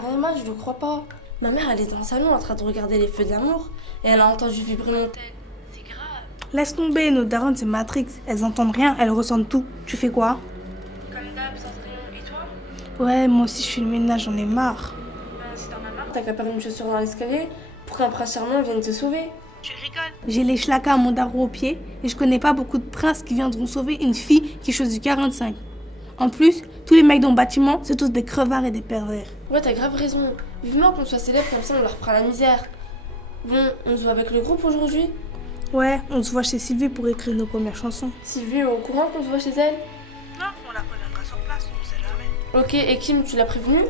Mariama, je le crois pas. Ma mère, elle est dans le salon en train de regarder les feux de l'amour et elle a entendu vibrer mon tel. C'est grave. Laisse tomber, nos darons, c'est Matrix. Elles entendent rien, elles ressentent tout. Tu fais quoi? Comme d'hab, Cendrillon. Et toi? Ouais, moi aussi je fais le ménage, j'en ai marre. Si t'en as marre, t'as qu'à perdre une chaussure dans l'escalier pour qu'un prince charmant vienne te sauver. Tu rigoles? J'ai les schlakas à mon daron au pied et je connais pas beaucoup de princes qui viendront sauver une fille qui choisit 45. En plus, tous les mecs dans le bâtiment, c'est tous des crevards et des pervers. Ouais, t'as grave raison. Vivement qu'on soit célèbre comme ça, on leur fera la misère. Bon, on se voit avec le groupe aujourd'hui? Ouais, on se voit chez Sylvie pour écrire nos premières chansons. Sylvie est au courant qu'on se voit chez elle? Non, on la préviendra sur place, on sait jamais. Ok, et Kim, tu l'as prévenue?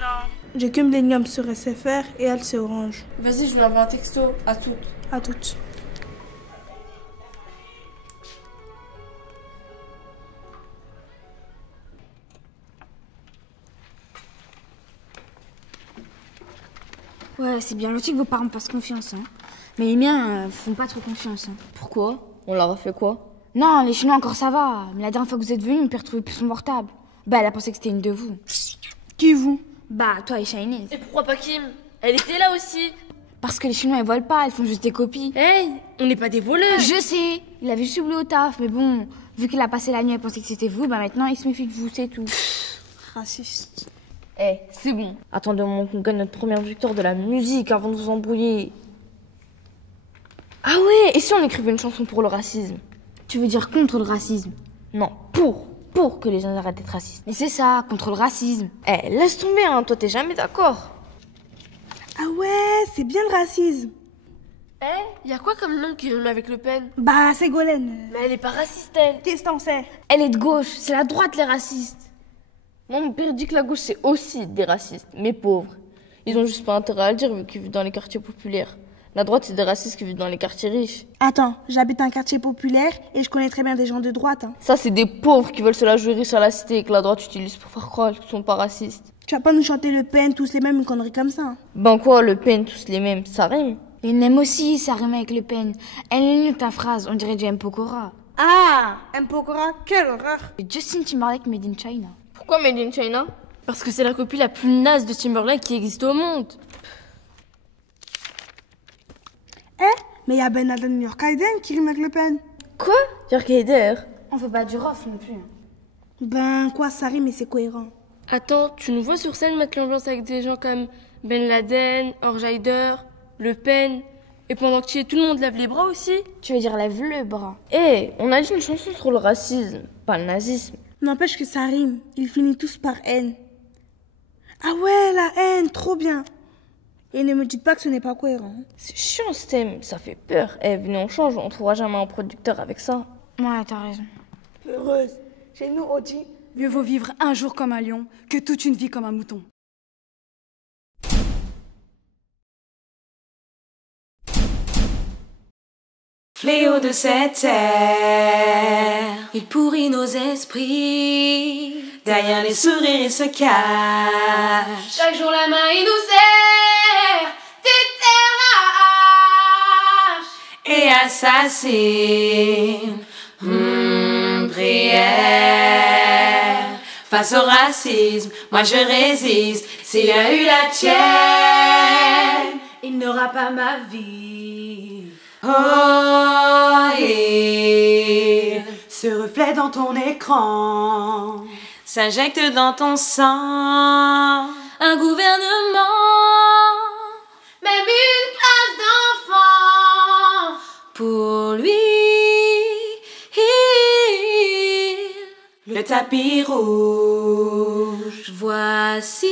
Non. J'ai que Millennium sur SFR et elle c'est Orange. Vas-y, je lui envoie un texto. À toutes. À toutes. Ouais, c'est bien gentil que vos parents me fassent confiance, hein. Mais les miens font pas trop confiance, hein. Pourquoi? On leur a fait quoi? Non, les Chinois encore ça va. Mais la dernière fois que vous êtes venus, on peut retrouver plus son portable. Bah, elle a pensé que c'était une de vous. Qui vous? Bah, toi et Chinese. Et pourquoi pas Kim? Elle était là aussi. Parce que les Chinois, ils volent pas, ils font juste des copies. Hey, on n'est pas des voleurs. Je sais, il avait juste oublié au taf, mais bon, vu qu'il a passé la nuit à penser que c'était vous, bah maintenant il se méfie de vous, c'est tout. Raciste. Eh, c'est bon. Attendez au moment qu'on gagne notre première victoire de la musique avant de vous embrouiller. Ah ouais, et si on écrivait une chanson pour le racisme? Tu veux dire contre le racisme? Non, pour que les gens arrêtent d'être racistes. Mais c'est ça, contre le racisme. Eh, laisse tomber, hein, toi t'es jamais d'accord. Ah ouais, c'est bien le racisme. Y a quoi comme nom qui rime avec Le Pen? Bah, Ségolène. Mais elle est pas raciste, elle. Qu'est-ce que t'en sais? Elle est de gauche, c'est la droite les racistes. Moi, mon père dit que la gauche c'est aussi des racistes, mais pauvres. Ils ont juste pas intérêt à le dire vu qu'ils vivent dans les quartiers populaires. La droite c'est des racistes qui vivent dans les quartiers riches. Attends, j'habite un quartier populaire et je connais très bien des gens de droite. Hein. Ça c'est des pauvres qui veulent se la jouer riche à la cité et que la droite utilise pour faire croire qu'ils sont pas racistes. Tu vas pas nous chanter Le Pen, tous les mêmes, une connerie comme ça. Hein. Ben quoi, Le Pen, tous les mêmes, ça rime. Et l'aime aussi, ça rime avec Le Pen. Elle est nulle ta phrase, on dirait du M. Pokora. Ah, M. Pokora, quelle horreur. Justin Timberlake made in China. Pourquoi Made in China? Parce que c'est la copie la plus naze de Timberlake qui existe au monde. Mais y a Ben Laden New York Hayden qui rime avec Le Pen. Quoi? Jörg Haider? On fait pas du rough non plus. Ben quoi, ça rime et c'est cohérent. Attends, tu nous vois sur scène mettre l'ambiance avec des gens comme Ben Laden, Jorge Haider, Le Pen, et pendant que tu y es, tout le monde lève les bras aussi? Tu veux dire lève le bras. Eh, on a dit une chanson sur le racisme, pas le nazisme. N'empêche que ça rime, ils finissent tous par haine. Ah ouais, la haine, trop bien. Et ne me dites pas que ce n'est pas cohérent. C'est chiant ce thème, ça fait peur. Eh, venez on change, on trouvera jamais un producteur avec ça. Ouais, t'as raison. Heureuse. Chez nous, on dit... Mieux vaut vivre un jour comme un lion que toute une vie comme un mouton. Fléau de cette terre, il pourrit nos esprits. Derrière les sourires, il se cache. Chaque jour la main il nous serre, t'éterre Et assassine. Prière. Face au racisme, moi je résiste. S'il y a eu la tienne, il n'aura pas ma vie. Oh, il se reflète dans ton écran, s'injecte dans ton sang. Un gouvernement, même une classe d'enfants. Pour lui, le tapis rouge. Voici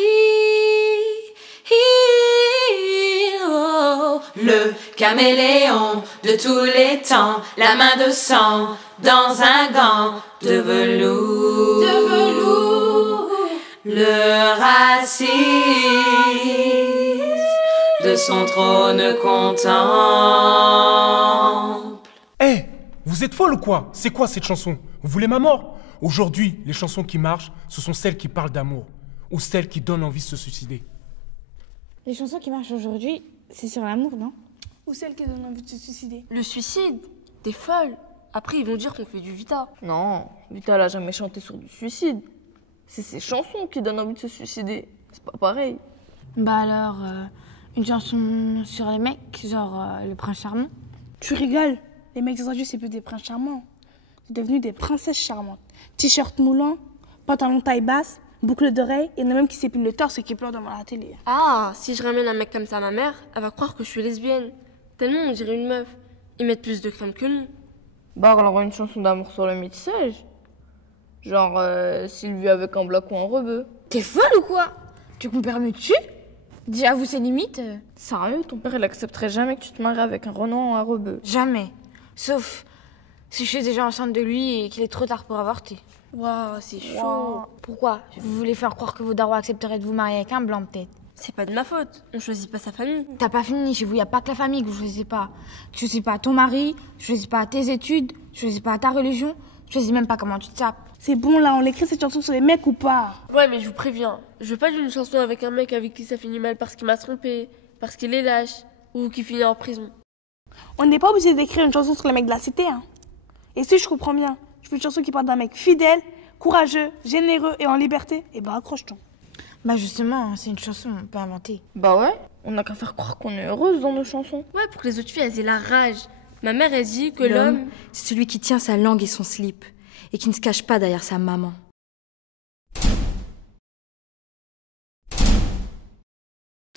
le caméléon de tous les temps, la main de sang dans un gant de velours. Le racisme de son trône contemple. Eh, vous êtes folle ou quoi? C'est quoi cette chanson? Vous voulez ma mort? Aujourd'hui, les chansons qui marchent, ce sont celles qui parlent d'amour ou celles qui donnent envie de se suicider. Les chansons qui marchent aujourd'hui, c'est sur l'amour, non? Ou celle qui donne envie de se suicider. Le suicide? T'es folle. Après ils vont dire qu'on fait du Vita. Non, Vita elle a jamais chanté sur du suicide. C'est ses chansons qui donnent envie de se suicider. C'est pas pareil. Bah alors, une chanson sur les mecs, genre le prince charmant. Tu rigoles. Les mecs aujourd'hui, c'est plus des princes charmants. C'est devenu des princesses charmantes. T-shirt moulant, pantalon taille basse, boucle d'oreille, il y en a même qui s'épilent le torse et qui pleurent devant la télé. Ah, si je ramène un mec comme ça à ma mère, elle va croire que je suis lesbienne. Tellement on dirait une meuf. Ils mettent plus de crème que nous. Bah, on envoie une chanson d'amour sur le métissage. Genre Sylvie avec un black ou un rebeu. T'es folle ou quoi? Tu veux que mon père me tue? Dis à vous ses limites. Sérieux, ton père il accepterait jamais que tu te maries avec un Renan ou un rebeu. Jamais. Sauf si je suis déjà enceinte de lui et qu'il est trop tard pour avorter. Waouh, c'est chaud. Wow. Pourquoi? Vous voulez faire croire que vos darons accepteraient de vous marier avec un blanc, peut-être? C'est pas de ma faute. On choisit pas sa famille. T'as pas fini, chez vous, y a pas que la famille que vous choisissez pas. Tu choisis pas ton mari, tu choisis pas tes études, tu choisis pas ta religion, tu choisis même pas comment tu te sapes. C'est bon là, on l'écrit cette chanson sur les mecs ou pas? Ouais, mais je vous préviens. Je veux pas d'une chanson avec un mec avec qui ça finit mal parce qu'il m'a trompé, parce qu'il est lâche, ou qui finit en prison. On n'est pas obligé d'écrire une chanson sur les mecs de la cité, hein. Et si je comprends bien, je veux une chanson qui parle d'un mec fidèle, courageux, généreux et en liberté, et bah accroche-toi. Bah justement, c'est une chanson, on peut inventer. Bah ouais, on n'a qu'à faire croire qu'on est heureuse dans nos chansons. Ouais, pour que les autres filles, elles aient la rage. Ma mère, elle dit que l'homme... c'est celui qui tient sa langue et son slip, et qui ne se cache pas derrière sa maman.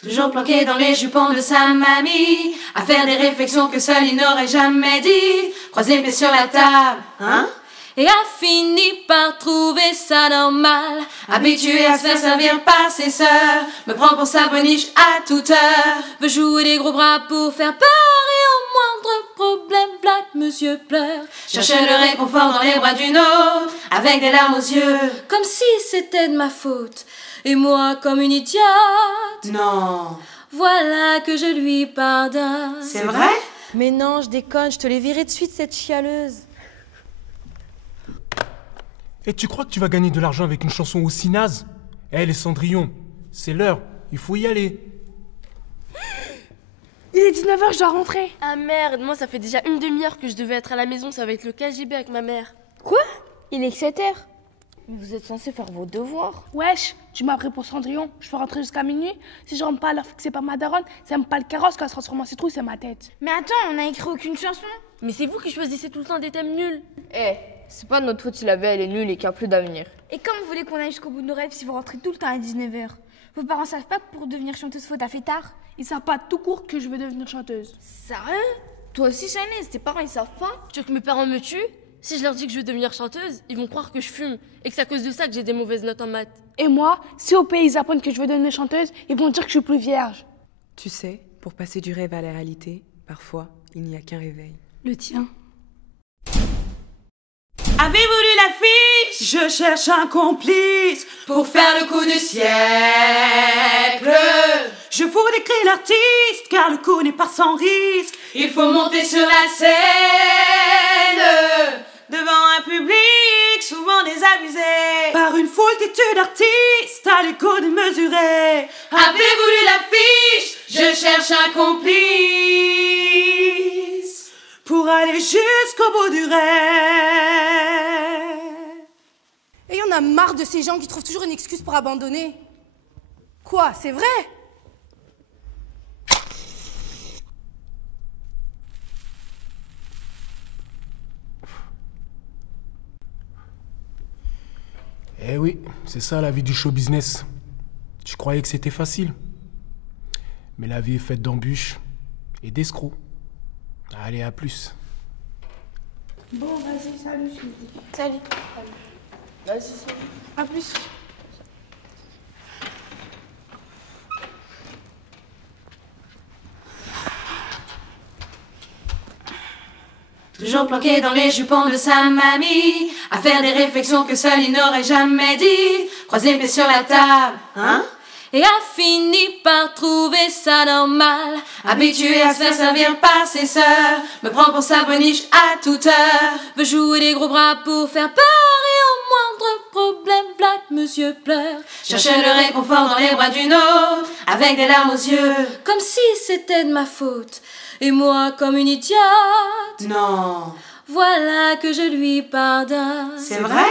Toujours planqué dans les jupons de sa mamie, à faire des réflexions que seul il n'aurait jamais dit. Croise les pieds sur la table, hein? Et a fini par trouver ça normal. Habitué à se faire servir par ses sœurs, me prend pour sa boniche à toute heure. Veut jouer les gros bras pour faire peur et au moindre problème, black monsieur pleure. Cherche le réconfort dans les bras d'une autre, avec des larmes aux yeux, comme si c'était de ma faute. Et moi comme une idiote, non, voilà que je lui pardonne. C'est vrai? Mais non, je déconne, je te l'ai viré de suite, cette chialeuse. Et tu crois que tu vas gagner de l'argent avec une chanson aussi naze? Les Cendrillon, c'est l'heure, il faut y aller. Il est 19h, je dois rentrer. Ah merde, moi ça fait déjà une demi-heure que je devais être à la maison, ça va être le KGB avec ma mère. Quoi? Il est que 7h. Mais vous êtes censés faire vos devoirs. Wesh, tu m'as appris pour Cendrillon, je peux rentrer jusqu'à minuit. Si je rentre pas à l'heure fixée par ma daronne, c'est même pas le carrosse qui va se transformer en citrouille, c'est ma tête. Mais attends, on n'a écrit aucune chanson. Mais c'est vous qui choisissez tout le temps des thèmes nuls. C'est pas de notre faute si la vie elle est nulle et qu'il n'y a plus d'avenir. Et comme vous voulez qu'on aille jusqu'au bout de nos rêves si vous rentrez tout le temps à 19h? Vos parents savent pas que pour devenir chanteuse faut taffer tard? Ils savent pas tout court que je veux devenir chanteuse. Sérieux? Toi aussi, Shanaise, tes parents ils savent pas? Tu veux que mes parents me tuent? Si je leur dis que je veux devenir chanteuse, ils vont croire que je fume et que c'est à cause de ça que j'ai des mauvaises notes en maths. Et moi, si au pays ils apprennent que je veux devenir chanteuse, ils vont dire que je suis plus vierge. Tu sais, pour passer du rêve à la réalité, parfois, il n'y a qu'un réveil. Le tien. Avez-vous lu l'affiche? Je cherche un complice pour faire le coup du siècle. Je vous décris l'artiste, car le coup n'est pas sans risque. Il faut monter sur la scène devant un public souvent désabusé par une foultitude d'artistes à l'écho démesuré. Avez-vous lu l'affiche? Je cherche un complice pour aller jusqu'au bout du rêve. Et il y en a marre de ces gens qui trouvent toujours une excuse pour abandonner. Quoi, c'est vrai? Eh oui, c'est ça la vie du show business. Tu croyais que c'était facile. Mais la vie est faite d'embûches et d'escrocs. Allez, à plus. Bon, vas-y, salut. Salut. Vas-y, salut. À plus. Toujours planqué dans les jupons de sa mamie, à faire des réflexions que seul il n'aurait jamais dit. Croise les pieds sur la table, hein? Et a fini par trouver ça normal. Habitué à se faire servir par ses sœurs, me prend pour sa boniche à toute heure. Veut jouer les gros bras pour faire peur et au moindre problème, black monsieur pleure. Cherche le réconfort dans les bras d'une autre, avec des larmes aux yeux, comme si c'était de ma faute. Et moi comme une idiote, non, voilà que je lui pardonne. C'est vrai?